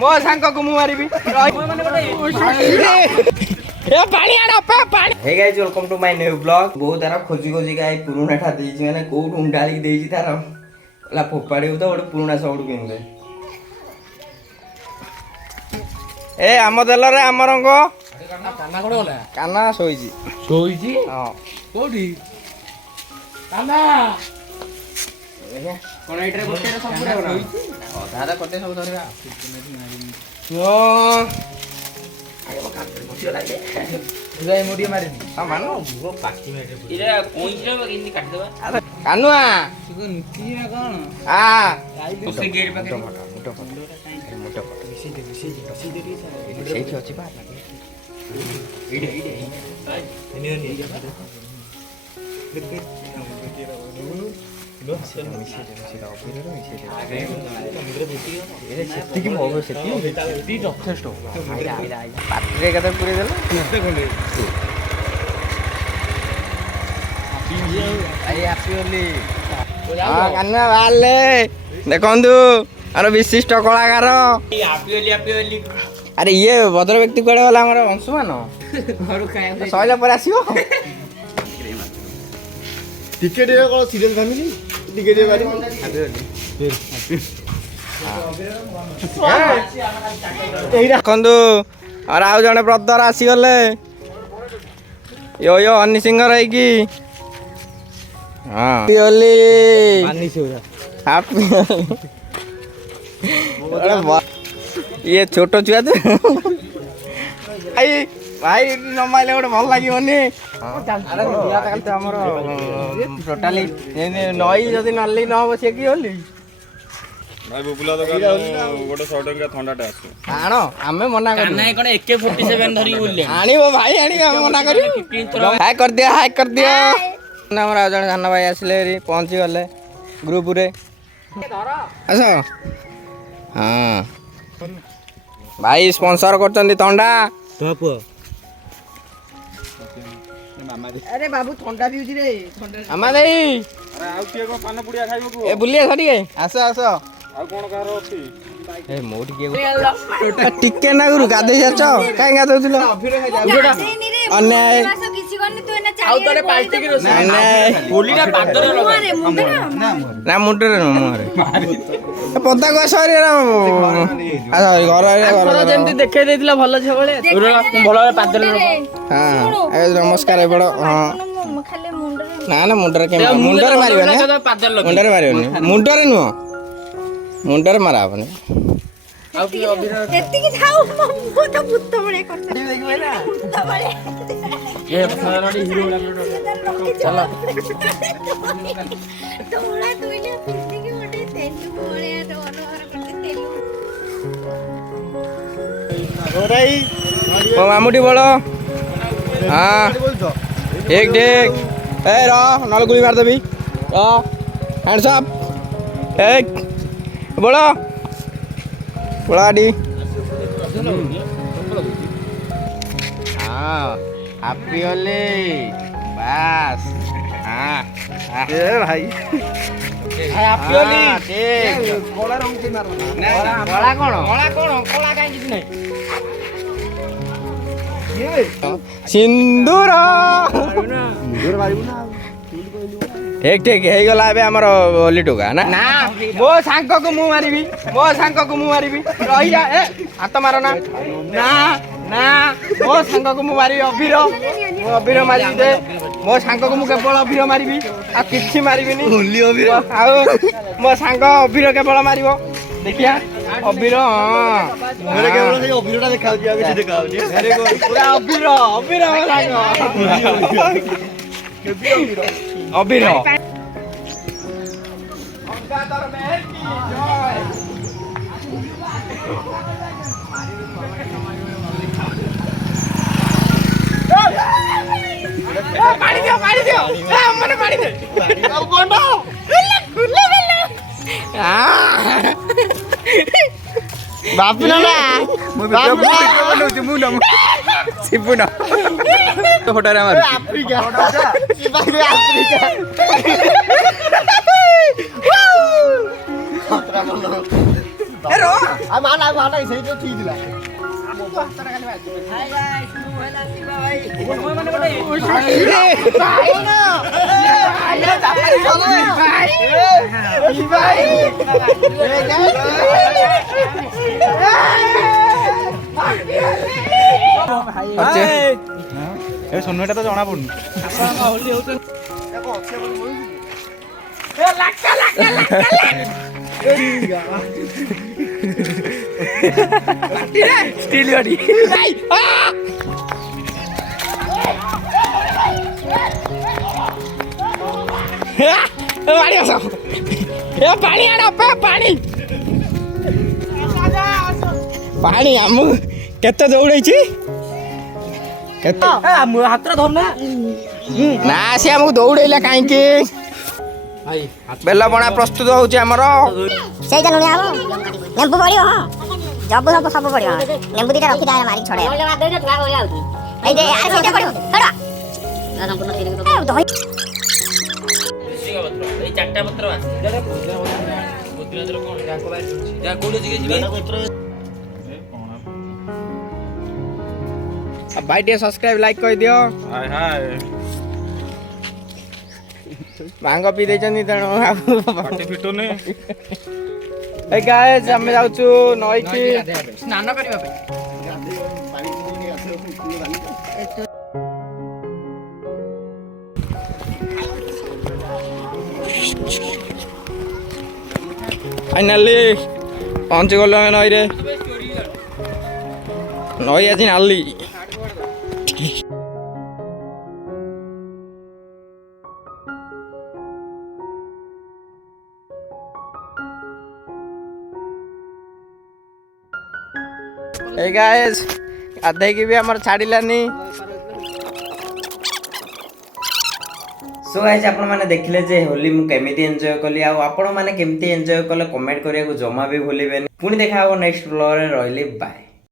ମୋ ସାଙ୍ଗକୁ ମୁଁ ମାରିବି। Hey guys, welcome to my new vlog. ବହୁତ ତାର ଖୋଜି ଗାଇ ପୁରୁଣା ଠା ଦେଇଛି ମାନେ କୋଉଠୁ ଉଣ୍ଡାଳିକି ଦେଇଛି ତାର ହେଲା ଫୋପାଡ଼ିବୁ ତ ଗୋଟେ ପୁରୁଣା ସବୁଠୁ କିଣିଲେ। ଏ ଆମ ଦେଲରେ ଆମ ରଙ୍ଗ କାନା କୋଉଠି ଗଲା? କାନା ଶୋଇଛି। ଶୋଇଛି? ହଁ। କୋଉଠି? କାନା କଣ ଏଇଟାରେ ଗୋଟେ ସବୁ ଶୋଇଛି? ଅଧା କଟେ ସବୁ ଧରିବା। କାନୁଆ ସେଇଠି ଅଛି ବା ସେତିକି ଯଥେଷ୍ଟ ପାଟିରେ କେତେ ପୁରେଇ ଦେଲେ କାନୁଆ ବାହାରିଲେ ଦେଖନ୍ତୁ ଆମର ବିଶିଷ୍ଟ କଳାକାର। ଆରେ ଇଏ ଭଦ୍ର ବ୍ୟକ୍ତି କୁଆଡେ ଗଲା ଆମର ଅଂଶୁମାନ ସଇଲା ପରେ ଆସିବ। ଟିକେ କଣ ସିରିୟଲ ଫ୍ୟାମିଲି ଟିକେ ଦେଖନ୍ତୁ ଆଉ ଜଣେ ବ୍ରଦର ଆସିଗଲେ ୟୋ ହନି ସିଂହର ହେଇକି। ଇଏ ଛୋଟ ଛୁଆ ତ ଭାଇ ନ ମାଇଲେ ଗୋଟେ ଭଲ ଲାଗିବନି। ଆମର ଟୋଟାଲି ନଈ ଯଦି ନାଲି ନ ହବ ସିଏ କି ହୋଲି ଆଣ ଆମେ ମନା କରିବୁ ଆଣିବ ଭାଇ ଆଣିବ ଆମେ ମନା କରିବୁ। ହାଇ କରିଦିଅ ହାଇ କରିଦିଅ। ଆମର ଆଉ ଜଣେ ସାନ ଭାଇ ଆସିଲେ ପହଞ୍ଚି ଗଲେ ଗ୍ରୁପରେ। ଆସ ହଁ ଭାଇ ସ୍ପନ୍ସର କରୁଛନ୍ତି ଥଣ୍ଡା। ଆରେ ବାବୁ ଥଣ୍ଡା ପିଉଛି ରେ ଆମା ଦେଇ ଏ ବୁଲି ଆସ ଟିକେ ଆସ ଆସ। ଏ ମୋ ଟିକେ ନାଗୁରୁ ଗାଧେଇ ଯାଉଛ କାଇଁ ଗାଧଉଥିଲ? ନା ମୁଣ୍ଡରେ ନୁହଁ ମୁହଁରେ ପଦାକୁ ଆସ ଘର ଯେମିତି ଦେଖେଇ ଦେଇଥିଲା ଭଲ ଝିଅ ଭଳିଆ ଭଲ ପାଦରେ ହଁ ନମସ୍କାର ଏପଟ ହଁ ନା ନା ମୁଣ୍ଡରେ ମୁଣ୍ଡରେ ମାରିବନି ମୁଣ୍ଡରେ ମାରିବନି ମୁଣ୍ଡରେ ନୁହଁ ମୁଣ୍ଡରେ ମାରା ହବନି। ଏତିକି ଥାଉ ମୁଁ ତ ଭୂତ ଭଳିଆ କଥା ଚାଲ ତୋଳା ତୁଇଲେ ପିନ୍ଧିକି ଗୋଟେ ତେଲୁ ଭଳିଆ ଡର ତେଲୁ ମୋ ମାମୁଟି ବୋଳ ହଁ ଠିକ ଠିକ ଏ ର ନହେଲେ ଗୁଳି ମାରିଦେବି ର ହ୍ୟାଣ୍ଡସ୍ ଅପ୍ ଏକ ବୋଳ ବୋଳାଡ଼ି ହଁ ହାପି ହୋଲି ବାସ୍ ହଁ ଏ ଭାଇ ହାପି ହୋଲି କଳା ରଙ୍ଗ କଳା କଣ କଳା କଣ କଳା କାହିଁ କିଛି ନାହିଁ ସିନ୍ଦୁର ଠିକ ଠିକ ହେଇଗଲା ଏବେ ଆମର ହୋଲି ଟୋକା ନା ନା ମୋ ସାଙ୍ଗକୁ ମୁଁ ମାରିବି ମୋ ସାଙ୍ଗକୁ ମୁଁ ମାରିବି ରହିଯା ଏ ହାତ ମାର ନା ନା ନା ମୋ ସାଙ୍ଗକୁ ମୁଁ ମାରିବି ଅଭିର ମୁଁ ଅଭିର ମାରିବି ଦେ ମୋ ସାଙ୍ଗକୁ ମୁଁ କେବଳ ଅଭିର ମାରିବି ଆଉ କିଛି ମାରିବିନି ହୋଲି ଅଭିର ଆଉ ମୋ ସାଙ୍ଗ ଅଭିର କେବଳ ମାରିବ ଦେଖିଆ ଅଭିର ହଁ ଅଭିରଟା ଦେଖାଉଛି ଆଉ କିଛି ଦେଖାଉଛି ପୁରା ଅଭିର ଅଭିର ଅଭିର ପାଣି ଦିଅ ମାନେ ପାଣି ଦେ ବାପି ନା ଶିବୁନ ଫଟୋରେ ଆମର ଆଫ୍ରିକା ଏ ର ଆଉ ମାଟା ସେଇଟା ଠିକ ଥିଲା। ଏ ସୋନୁଟା ତ ଜଣା ପଡୁନି। ଷ୍ଟିଲ ଗାଡି ପାଣି ଆସ ଏ ପାଣି ଆଣ ପାଣି ପାଣି ଆମ କେତେ ଦୌଡେଇଛି କେତେ ହାତରେ ଧରୁନା ନା ସେ ଆମକୁ ଦୌଡେଇଲା କାହିଁକି ବେଲ ପଣା ପ୍ରସ୍ତୁତ ହଉଛି ଆମର ସେଇଟା ଲୁଣିଆ ହବ ଲେମ୍ବୁ ପଡିବ ହଁ ସବୁ ସବୁ ସବୁ ପଡିବ ଲେମ୍ବୁ ଦିଟା ରଖିଥାଏ ମାରିକି ଛଡେଇବା ଏଇ ଦେ ଆରେ ସେଇଟା ପଡିବ ଛଡା ଦହି ଏଇ ଚାରିଟା ପତ୍ର ଭାଇ ଟିକେ ସବସ୍କ୍ରାଇବ ଲାଇକ୍ କରିଦିଅ ହାय ହାୟ ଭାଙ୍ଗ ପିଇ ଦେଇଛନ୍ତି ତେଣୁ ପାଟି ଫିଟୁନି। ଏ ଗାଇସ୍ ଆମେ ଯାଉଛୁ ନଈକି ସ୍ନାନ କରିବା ପାଇଁ ଫାଇନାଲି ପହଞ୍ଚି ଗଲୁ ଆମେ ନଈରେ ନଈ ଆଜି ନାଲି ଏ ଗାଇସ୍ ଗାଧେଇକି ବି ଆମର ଛାଡ଼ିଲାନି ସୋ ଗାଇସ୍ ଆପଣମାନେ ଦେଖିଲେ ଯେ ହୋଲି ମୁଁ କେମିତି ଏନ୍ଜୟ କଲି ଆଉ ଆପଣମାନେ କେମିତି ଏନ୍ଜୟ କଲେ କମେଣ୍ଟ କରିବାକୁ ଜମା ବି ଭୁଲିବେନି ପୁଣି ଦେଖା ହବ ନେକ୍ସଟ ବ୍ଲଗରେ ରହିଲି ବାଏ।